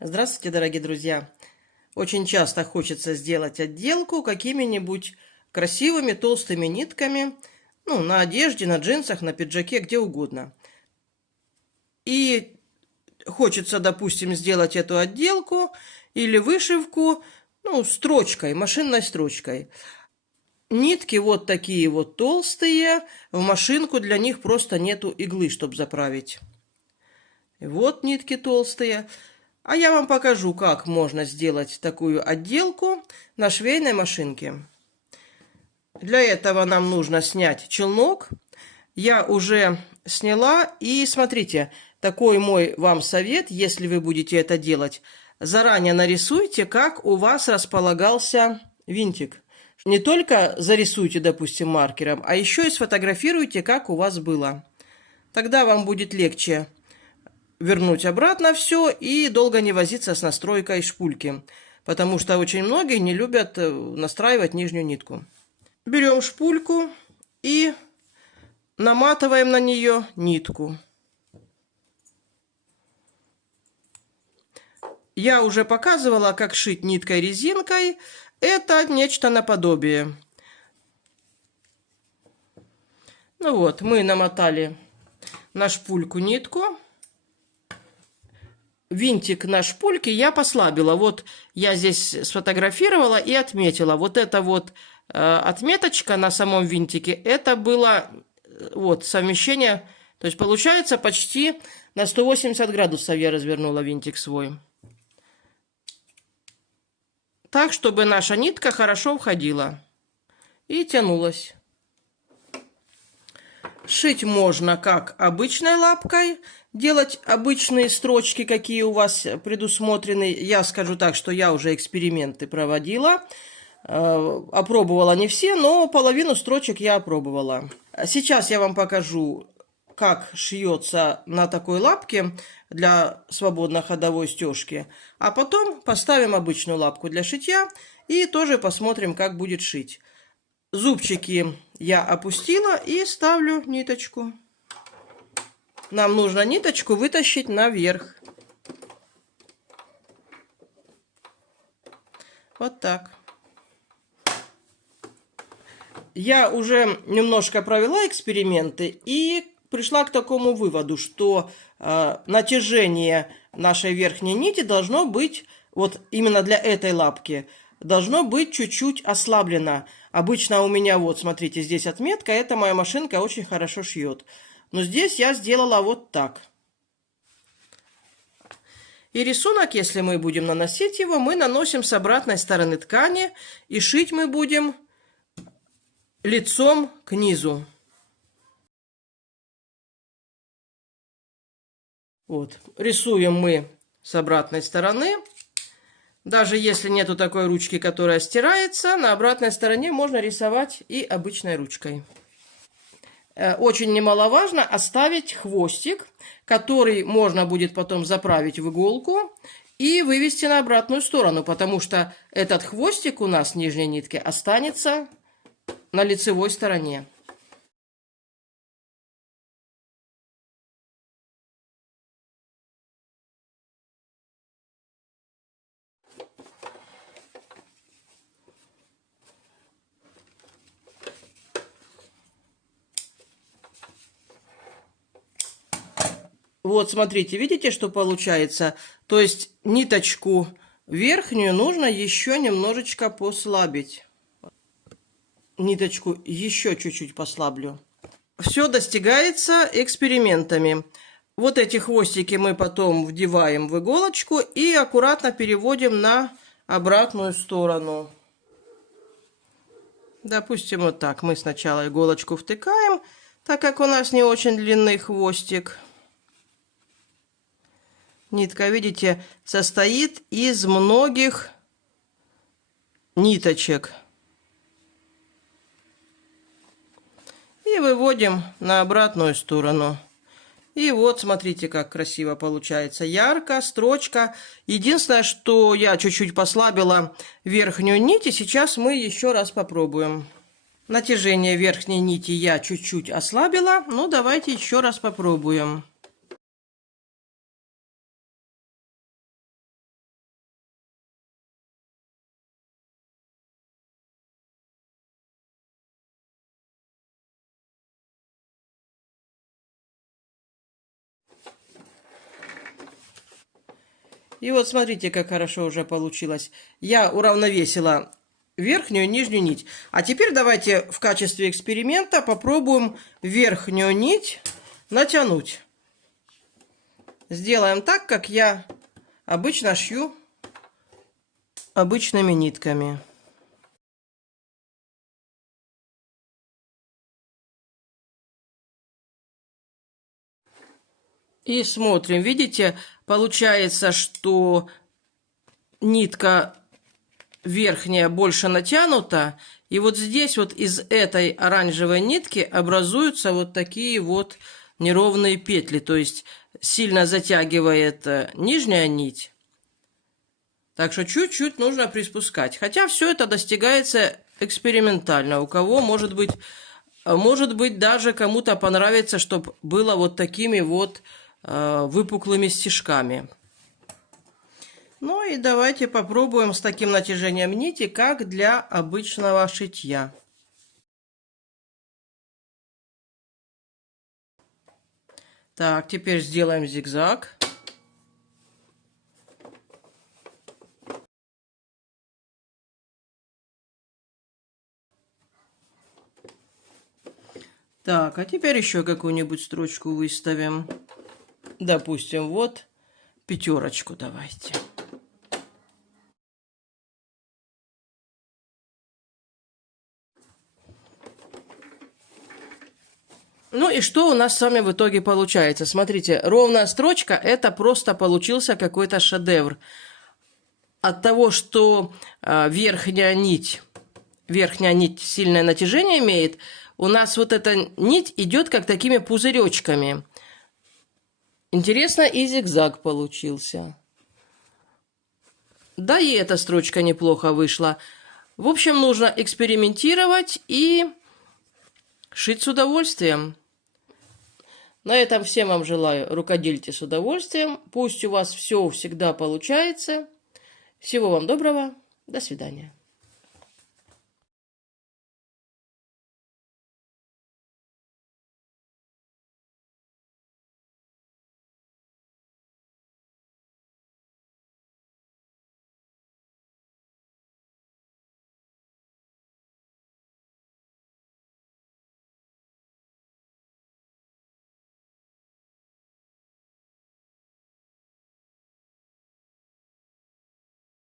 Здравствуйте, дорогие друзья! Очень часто хочется сделать отделку какими-нибудь красивыми толстыми нитками, ну, на одежде, на джинсах, на пиджаке, где угодно. И хочется, допустим, сделать эту отделку или вышивку, ну, строчкой, машинной строчкой. Нитки вот такие вот толстые, в машинку для них просто нету иглы, чтобы заправить. Вот нитки толстые. А я вам покажу, как можно сделать такую отделку на швейной машинке. Для этого нам нужно снять челнок. Я уже сняла. И смотрите, такой мой вам совет, если вы будете это делать. Заранее нарисуйте, как у вас располагался винтик. Не только зарисуйте, допустим, маркером, а еще и сфотографируйте, как у вас было. Тогда вам будет легче вернуть обратно все и долго не возиться с настройкой шпульки, потому что очень многие не любят настраивать нижнюю нитку. Берем шпульку и наматываем на нее нитку. Я уже показывала, как шить ниткой-резинкой. Это нечто наподобие. Ну вот, мы намотали на шпульку нитку. Винтик на шпульке я послабила. Вот я здесь сфотографировала и отметила. Вот эта вот отметочка на самом винтике, это было вот совмещение. То есть получается почти на 180 градусов я развернула винтик свой. Так, чтобы наша нитка хорошо входила и тянулась. Шить можно как обычной лапкой, делать обычные строчки, какие у вас предусмотрены. Я скажу так, что я уже эксперименты проводила. Опробовала не все, но половину строчек я опробовала. Сейчас я вам покажу, как шьется на такой лапке для свободно ходовой стежки. А потом поставим обычную лапку для шитья и тоже посмотрим, как будет шить. Зубчики я опустила и ставлю ниточку. Нам нужно ниточку вытащить наверх. Вот так. Я уже немножко провела эксперименты и пришла к такому выводу, что натяжение нашей верхней нити должно быть, вот именно для этой лапки, должно быть чуть-чуть ослаблено. Обычно у меня, вот, смотрите, здесь отметка, это моя машинка очень хорошо шьет. Но здесь я сделала вот так. И рисунок, если мы будем наносить его, мы наносим с обратной стороны ткани. И шить мы будем лицом к низу. Вот, рисуем мы с обратной стороны. Даже если нету такой ручки, которая стирается, на обратной стороне можно рисовать и обычной ручкой. Очень немаловажно оставить хвостик, который можно будет потом заправить в иголку и вывести на обратную сторону, потому что этот хвостик у нас в нижней нитке останется на лицевой стороне. Вот, смотрите, видите, что получается? То есть ниточку верхнюю нужно еще немножечко послабить. Ниточку еще чуть-чуть послаблю. Все достигается экспериментами. Вот эти хвостики мы потом вдеваем в иголочку и аккуратно переводим на обратную сторону. Допустим, вот так. Мы сначала иголочку втыкаем, так как у нас не очень длинный хвостик. Нитка, видите, состоит из многих ниточек. И выводим на обратную сторону. И вот, смотрите, как красиво получается. Ярко, строчка. Единственное, что я чуть-чуть послабила верхнюю нить, и сейчас мы еще раз попробуем. Натяжение верхней нити я чуть-чуть ослабила. Ну, давайте еще раз попробуем. И вот смотрите, как хорошо уже получилось. Я уравновесила верхнюю и нижнюю нить. А теперь давайте в качестве эксперимента попробуем верхнюю нить натянуть. Сделаем так, как я обычно шью обычными нитками. И смотрим, видите, получается, что нитка верхняя больше натянута, и вот здесь вот из этой оранжевой нитки образуются вот такие вот неровные петли, то есть сильно затягивает нижняя нить, так что чуть-чуть нужно приспускать. Хотя все это достигается экспериментально. У кого, может быть даже кому-то понравится, чтобы было вот такими вот выпуклыми стежками. Ну и давайте попробуем с таким натяжением нити, как для обычного шитья. Так, теперь сделаем зигзаг. Так, а теперь еще какую-нибудь строчку выставим. Допустим, вот пятерочку давайте. Ну и что у нас с вами в итоге получается? Смотрите, ровная строчка – это просто получился какой-то шедевр. От того, что верхняя нить сильное натяжение имеет, у нас вот эта нить идет как такими пузыречками. Интересно, и зигзаг получился. Да и эта строчка неплохо вышла. В общем, нужно экспериментировать и шить с удовольствием. На этом всем вам желаю рукодельте с удовольствием. Пусть у вас все всегда получается. Всего вам доброго. До свидания.